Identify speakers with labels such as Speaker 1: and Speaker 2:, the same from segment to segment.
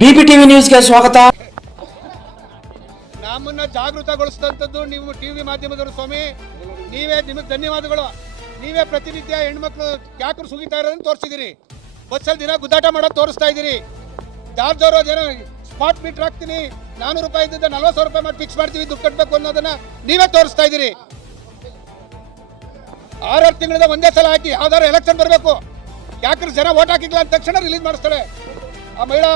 Speaker 1: TV ನ್ಯೂಸ್ಗೆ ಸ್ವಾಗತ.
Speaker 2: ನಮ್ಮನ್ನ ಜಾಗೃತಗೊಳಿಸಿದಂಥದ್ದು ನೀವು ಟಿವಿ ಮಾಧ್ಯಮದವರು ಸ್ವಾಮಿ. ನೀವೇ ನಿಮಗೆ ಧನ್ಯವಾದಗಳು. ನೀವೇ ಪ್ರತಿನಿತ್ಯ ಹೆಣ್ಮಕ್ಳು ಯಾಕರು ಸುಗಿತಾ ಇರೋದನ್ನು ತೋರಿಸಿದಿರಿ ಬಸ್ಸಲ್ಲಿ ದಿನ ಗುದ್ದಾಟ ಮಾಡೋದು ತೋರಿಸ್ತಾ ಇದ್ದೀರಿ. ದಾರ್ದವರು ಅದೇನೋ ಸ್ಪಾಟ್ ಮೀಟರ್ ಹಾಕ್ತೀನಿ, ನಾನೂರು ರೂಪಾಯಿ ಇದ್ದಿದ್ದ ನಲ್ವತ್ತು ಸಾವಿರ ರೂಪಾಯಿ ಮಾಡಿ ಫಿಕ್ಸ್ ಮಾಡ್ತೀವಿ, ದುಡ್ಡು ಕಟ್ಟಬೇಕು ಅನ್ನೋದನ್ನ ನೀವೇ ತೋರಿಸ್ತಾ ಇದ್ದೀರಿ. ಆರಾರು ತಿಂಗಳಿಂದ ಒಂದೇ ಸಲ ಹಾಕಿ ಯಾವ್ದಾದ್ರು ಎಲೆಕ್ಷನ್ ಬರಬೇಕು. ಯಾಕಂದ್ರೆ ಜನ ಓಟ್ ಹಾಕಿಲ್ಲ ಅಂದ ತಕ್ಷಣ ರಿಲೀಸ್ ಮಾಡಿಸ್ತಾರೆ. ಆ ಮಹಿಳಾ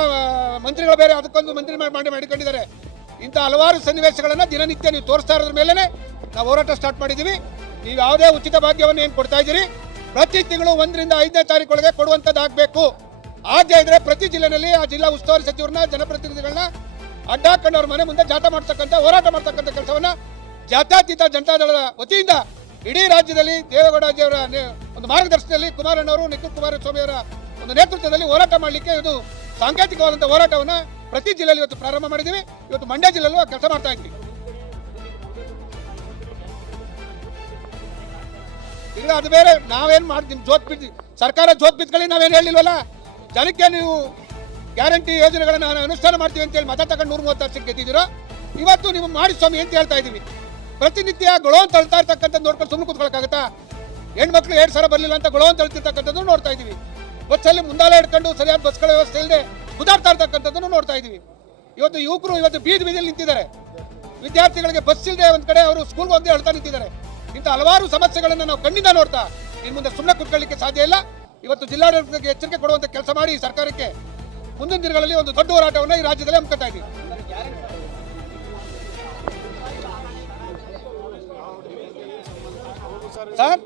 Speaker 2: ಮಂತ್ರಿಗಳು ಬೇರೆ ಅದಕ್ಕೊಂದು ಮಂತ್ರಿ ಮಾಡಿ ಮಾಡಿ ಮಾಡಿಕೊಂಡಿದ್ದಾರೆ. ಇಂಥ ಹಲವಾರು ಸನ್ನಿವೇಶಗಳನ್ನು ದಿನನಿತ್ಯ ನೀವು ತೋರಿಸ್ತಾ ಇರೋದ್ರ ಮೇಲೇ ನಾವು ಹೋರಾಟ ಸ್ಟಾರ್ಟ್ ಮಾಡಿದ್ದೀವಿ. ನೀವು ಯಾವುದೇ ಉಚಿತ ಭಾಗ್ಯವನ್ನು ಏನು ಕೊಡ್ತಾ ಇದ್ದೀರಿ? ಪ್ರತಿ ತಿಂಗಳು ಒಂದರಿಂದ ಐದನೇ ತಾರೀಕೊಳಗೆ ಕೊಡುವಂಥದ್ದು ಆಗಬೇಕು. ಆದ್ಯ ಇದ್ರೆ ಪ್ರತಿ ಜಿಲ್ಲೆಯಲ್ಲಿ ಆ ಜಿಲ್ಲಾ ಉಸ್ತುವಾರಿ ಸಚಿವರನ್ನ, ಜನಪ್ರತಿನಿಧಿಗಳನ್ನ ಅಡ್ಡಾಕೊಂಡು ಅವ್ರ ಮನೆ ಮುಂದೆ ಜಾಥಾ ಮಾಡ್ತಕ್ಕಂಥ, ಹೋರಾಟ ಮಾಡ್ತಕ್ಕಂಥ ಕೆಲಸವನ್ನ ಜಾತ್ಯತೀತ ಜನತಾದಳದ ವತಿಯಿಂದ ಇಡೀ ರಾಜ್ಯದಲ್ಲಿ ದೇವೇಗೌಡಜಿಯವರ ಒಂದು ಮಾರ್ಗದರ್ಶನದಲ್ಲಿ ಕುಮಾರಣ್ಣವರು, ನಿಖಿಲ್ ಕುಮಾರಸ್ವಾಮಿ ಅವರ ಒಂದು ನೇತೃತ್ವದಲ್ಲಿ ಹೋರಾಟ ಮಾಡಲಿಕ್ಕೆ ಇದು ಸಾಂಕೇತಿಕವಾದಂಥ ಹೋರಾಟವನ್ನ ಪ್ರತಿ ಜಿಲ್ಲೆಯಲ್ಲಿ ಇವತ್ತು ಪ್ರಾರಂಭ ಮಾಡಿದ್ದೀವಿ. ಇವತ್ತು ಮಂಡ್ಯ ಜಿಲ್ಲೆಯಲ್ಲೂ ಕೆಲಸ ಮಾಡ್ತಾ ಇದ್ದೀವಿ ಈಗ ಅದು ಬೇರೆ. ನಾವೇನ್ ಮಾಡ್ತೀವಿ ಜೋತ್ ಬಿದ್ದು, ಸರ್ಕಾರ ಜೋತ್ ಬಿದ್ಕೊಳ್ಳಿ, ನಾವೇನು ಹೇಳಿಲ್ವಲ್ಲ? ಜನಕ್ಕೆ ನೀವು ಗ್ಯಾರಂಟಿ ಯೋಜನೆಗಳನ್ನ ಅನುಷ್ಠಾನ ಮಾಡ್ತೀವಿ ಅಂತೇಳಿ ಮತ ತಗೊಂಡು ನೂರ ಮೂವತ್ತು ವರ್ಷಕ್ಕೆ ಗೆದ್ದಿದ್ದೀರೋ? ಇವತ್ತು ನೀವು ಮಾಡಿ ಸ್ವಾಮಿ ಅಂತ ಹೇಳ್ತಾ ಇದ್ದೀವಿ. ಪ್ರತಿನಿತ್ಯ ಗೊಳೋ ತಳ್ತಾ ಇರ್ತಕ್ಕಂಥದ್ದು ನೋಡ್ಕೊಂಡು ಸುಮ್ಮನೆ ಕೂತ್ಕೊಳಕ್ಕಾಗತ್ತಾ? ಹೆಣ್ಮಕ್ಳು ಎರಡು ಸಾವಿರ ಬರಲಿಲ್ಲ ಅಂತ ಗೊಳೋ ಅಂತ ಅಳ್ತಿರ್ತಕ್ಕಂಥದ್ದು ನೋಡ್ತಾ ಇದ್ದೀವಿ. ಬಸ್ಸಲ್ಲಿ ಮುಂದಾಲೆ ಹಿಡ್ಕೊಂಡು ಸರಿಯಾದ ಬಸ್ಗಳ ವ್ಯವಸ್ಥೆ ಇಲ್ಲದೆ ಗುದಾಡ್ತಾ ಇರ್ತಕ್ಕಂಥದ್ದನ್ನು ನೋಡ್ತಾ ಇದ್ದೀವಿ. ಇವತ್ತು ಯುವಕರು ಇವತ್ತು ಬೀದಿ ಬೀದಿಯಲ್ಲಿ ನಿಂತಿದ್ದಾರೆ. ವಿದ್ಯಾರ್ಥಿಗಳಿಗೆ ಬಸ್ ಇಲ್ಲದೆ ಒಂದು ಕಡೆ ಅವರು ಸ್ಕೂಲ್ಗೆ ಹೋಗದೆ ಅಳ್ತಾ ನಿಂತಿದ್ದಾರೆ. ಇಂಥ ಹಲವಾರು ಸಮಸ್ಯೆಗಳನ್ನು ನಾವು ಕಣ್ಣಿಂದ ನೋಡ್ತಾ ಇನ್ನು ಮುಂದೆ ಸುಮ್ಮನೆ ಕುತ್ಕೊಳ್ಳಿಕ್ಕೆ ಸಾಧ್ಯ ಇಲ್ಲ. ಇವತ್ತು ಜಿಲ್ಲಾಡಳಿತಕ್ಕೆ ಎಚ್ಚರಿಕೆ ಕೊಡುವಂತ ಕೆಲಸ ಮಾಡಿ ಸರ್ಕಾರಕ್ಕೆ ಮುಂದಿನ ದಿನಗಳಲ್ಲಿ ಒಂದು ದೊಡ್ಡ ಹೋರಾಟವನ್ನು ಈ ರಾಜ್ಯದಲ್ಲಿ ಹಮ್ಮಿಕೊಳ್ತಾ ಇದ್ದೀವಿ. ಸರ್?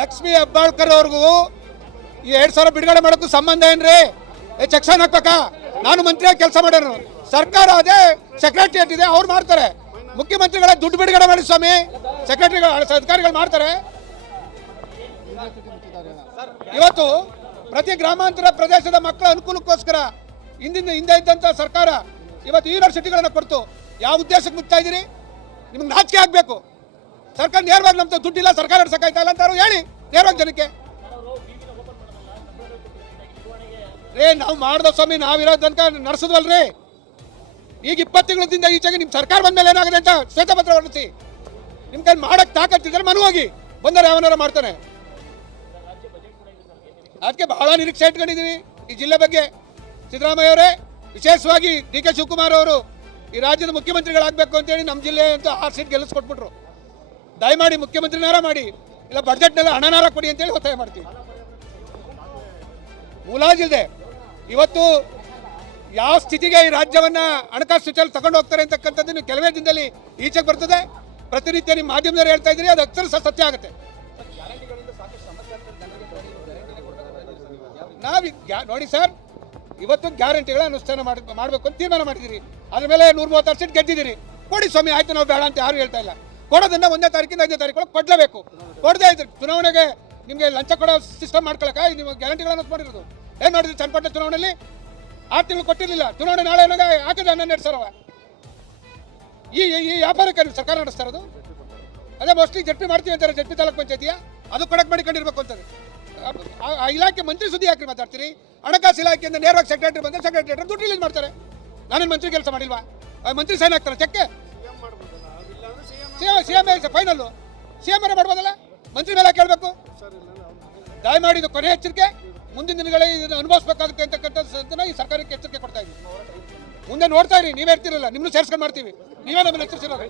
Speaker 2: ಲಕ್ಷ್ಮಿ ಹೆಬ್ಬಾಳ್ಕರ್ ಅವ್ರಿಗೂ ಈ ಎರಡ್ ಸಾವಿರ ಬಿಡುಗಡೆ ಮಾಡೋಕ್ಕೂ ಸಂಬಂಧ ಏನ್ರಿ? ಏ ಚಕ್ಷನ್ ಹಾಕ್ಬೇಕಾ? ನಾನು ಮಂತ್ರಿಯಾಗಿ ಕೆಲಸ ಮಾಡೋರು ಸರ್ಕಾರ ಅದೇ ಸೆಕ್ರೆಟರಿಯೇಟ್ ಇದೆ, ಅವ್ರು ಮಾಡ್ತಾರೆ. ಮುಖ್ಯಮಂತ್ರಿಗಳ ದುಡ್ಡು ಬಿಡುಗಡೆ ಮಾಡಿ ಸ್ವಾಮಿ. ಸೆಕ್ರೆಟರಿಗಳು ಅಧಿಕಾರಿಗಳು ಮಾಡ್ತಾರೆ. ಇವತ್ತು ಪ್ರತಿ ಗ್ರಾಮಾಂತರ ಪ್ರದೇಶದ ಮಕ್ಕಳ ಅನುಕೂಲಕ್ಕೋಸ್ಕರ ಹಿಂದಿನ, ಹಿಂದೆ ಇದ್ದಂಥ ಸರ್ಕಾರ ಇವತ್ತು ಯೂನಿವರ್ಸಿಟಿಗಳನ್ನ ಕೊಡ್ತು. ಯಾವ ಉದ್ದೇಶಕ್ಕೆ ಮುಗ್ತಾ ಇದ್ದೀರಿ? ನಿಮ್ಗೆ ನಾಚಿಕೆ ಆಗಬೇಕು. ಸರ್ಕಾರ ನೇರವಾಗಿ ನಮ್ದು ದುಡ್ಡಿಲ್ಲ, ಸರ್ಕಾರ ನಡ್ಸಕ್ಕಾಯ್ತಾ ಇಲ್ಲ ಹೇಳಿ, ನೇರವಾಗಿ ಜನಕ್ಕೆ. ರೇ ನಾವು ಮಾಡ್ದ ಸ್ವಾಮಿ ನಾವಿರೋ ತನಕ ನಡೆಸಿದ್ವಲ್ರಿ? ಈಗ ಇಪ್ಪತ್ತು ತಿಂಗಳಿಂದ ಈಚೆಗೆ ನಿಮ್ಮ ಸರ್ಕಾರ ಬಂದ ಮೇಲೆ ಏನಾಗಿದೆ ಅಂತ ಶ್ವೇತಪತ್ರ ಹೊರಡಿಸಿ. ನಿಮ್ಮ ಕೈ ಮಾಡಕ್ ತಾಕತ್ತಿದ್ರೆ ಮನವಾಗಿ ಬಂದರೆ ಯಾವನಾರ ಮಾಡ್ತಾನೆ. ಅದಕ್ಕೆ ಬಹಳ ನಿರೀಕ್ಷೆ ಇಟ್ಕೊಂಡಿದ್ದೀವಿ ಈ ಜಿಲ್ಲೆ ಬಗ್ಗೆ ಸಿದ್ದರಾಮಯ್ಯ ಅವರೇ ವಿಶೇಷವಾಗಿ ಡಿ ಕೆ ಶಿವಕುಮಾರ್ ಅವರು ಈ ರಾಜ್ಯದ ಮುಖ್ಯಮಂತ್ರಿಗಳಾಗಬೇಕು ಅಂತೇಳಿ ನಮ್ಮ ಜಿಲ್ಲೆ ಅಂತ ಆರು ಸೀಟ್ ಗೆಲ್ಲಿಸ್ಕೊಟ್ಬಿಟ್ರು. ದಯಮಾಡಿ ಮುಖ್ಯಮಂತ್ರಿನಾರ ಮಾಡಿ, ಇಲ್ಲ ಬಡ್ಜೆಟ್ನೆಲ್ಲ ಹಣನಾರ ಕೊಡಿ ಅಂತೇಳಿ ಒತ್ತಾಯ ಮಾಡ್ತೀವಿ. ಮುಲಾಜಿಲ್ದೆ, ಇವತ್ತು ಯಾವ ಸ್ಥಿತಿಗೆ ಈ ರಾಜ್ಯವನ್ನ ಹಣಕಾಸು ಸೂಚನೆ ತಗೊಂಡು ಹೋಗ್ತಾರೆ ಅಂತಕ್ಕಂಥದ್ದು ಕೆಲವೇ ದಿನದಲ್ಲಿ ಈಚೆಗೆ ಬರ್ತದೆ. ಪ್ರತಿನಿತ್ಯ ನಿಮ್ಮ ಮಾಧ್ಯಮದವ್ರು ಹೇಳ್ತಾ ಇದ್ದೀರಿ, ಅದು ಅಕ್ಷರ ಸಹ ಸತ್ಯ ಆಗುತ್ತೆ. ನಾವು ನೋಡಿ ಸರ್ ಇವತ್ತು ಗ್ಯಾರಂಟಿಗಳ ಅನುಷ್ಠಾನ ಮಾಡಿ ಮಾಡಬೇಕು ಅಂತ ತೀರ್ಮಾನ ಮಾಡಿದ್ದೀರಿ. ಅದ್ರ ಮೇಲೆ ನೂರ ಮೂವತ್ತಾರು ಸೀಟ್ ಗೆದ್ದಿದ್ದೀರಿ. ಕೊಡಿ ಸ್ವಾಮಿ, ಆಯ್ತು ನಾವು ಬೇಡ ಅಂತ ಯಾರು ಹೇಳ್ತಾ ಇಲ್ಲ. ಕೊಡೋದನ್ನ ಒಂದನೇ ತಾರೀಕಿಂದ ಐದನೇ ತಾರೀಕು ಕೊಡಲೇಬೇಕು. ಕೊಡದೇ ಇದ್ರೆ ಚುನಾವಣೆಗೆ ನಿಮಗೆ ಲಂಚ ಕೊಡೋ ಸಿಸ್ಟಮ್ ಮಾಡ್ಕೊಳಕ ನೀವು ಗ್ಯಾರಂಟಿಗಳನ್ನು ಮಾಡಿರೋದು. ಏನು ಮಾಡಿದ್ರಿ ಚನ್ನಪಟ್ಟಣ ಚುನಾವಣೆಯಲ್ಲಿ? ಆರು ತಿಂಗಳು ಕೊಟ್ಟಿರಲಿಲ್ಲ. ಚುನಾವಣೆ ನಾಳೆ ಏನಾಗ ಹಾಕಿದ್ರೆ ಹನ್ನೆರಡು ಸಾವಿರ. ಈ ಈ ವ್ಯಾಪಾರಕ್ಕೆ ಸರ್ಕಾರ ನಡೆಸ್ತಾ ಇರೋದು? ಅದೇ ಮೋಸ್ಟ್ಲಿ ಜಟ್ಪಿ ಮಾಡ್ತೀವಿ ಅಂತಾರೆ ಜಟ್ಪಿ ತಾಲೂಕ್ ಪಂಚಾಯತಿಯ. ಅದು ಕೊಡಕ್ ಮಾಡಿಕೊಂಡಿರ್ಬೇಕು ಅಂತದೆ ಆ- ಇಲಾಖೆ ಮಂತ್ರಿ ಸುದ್ದಿ ಯಾಕೆ ಮಾತಾಡ್ತೀರಿ? ಹಣಕಾಸು ಇಲಾಖೆಯಿಂದ ನೇರವಾಗಿ ಸೆಕ್ರೆಟರಿ ಬಂದ್ರೆ ಸೆಕ್ರೆಟರಿ ದುಡ್ಡು ರಿಲೀಸ್ ಮಾಡ್ತಾರೆ. ನಾನೇನು ಮಂತ್ರಿ ಕೆಲಸ ಮಾಡಿಲ್ವಾ? ಮಂತ್ರಿ ಸೈನ್ ಹಾಕ್ತಾರೆ ಚೆಕ್ಕೆ C M final C M ಮಾಡ್ಬೋದಲ್ಲ? ಮಂತ್ರಿ ಮೇಲೆ ಕೇಳಬೇಕು? ದಯಮಾಡಿ ಇದು ಕೊನೆ ಎಚ್ಚರಿಕೆ. ಮುಂದಿನ ದಿನಗಳಲ್ಲಿ ಇದನ್ನು ಅನುಭವಿಸಬೇಕಾಗುತ್ತೆ ಅಂತಕ್ಕಂಥ ಈ ಸರ್ಕಾರಕ್ಕೆ ಎಚ್ಚರಿಕೆ ಕೊಡ್ತಾ ಇದ್ದೀವಿ ಮುಂದೆ ನೋಡ್ತಾ ಇರಿ, ನೀವೇ ಇರ್ತಿರಲ್ಲ ನಿಮ್ಮನ್ನು ಸೇರ್ಸ್ಕೊಂಡು ಮಾಡ್ತೀವಿ. ನೀವೇ ನಮ್ಮನ್ನು ಎಚ್ಚರಿಸಿರೋದು.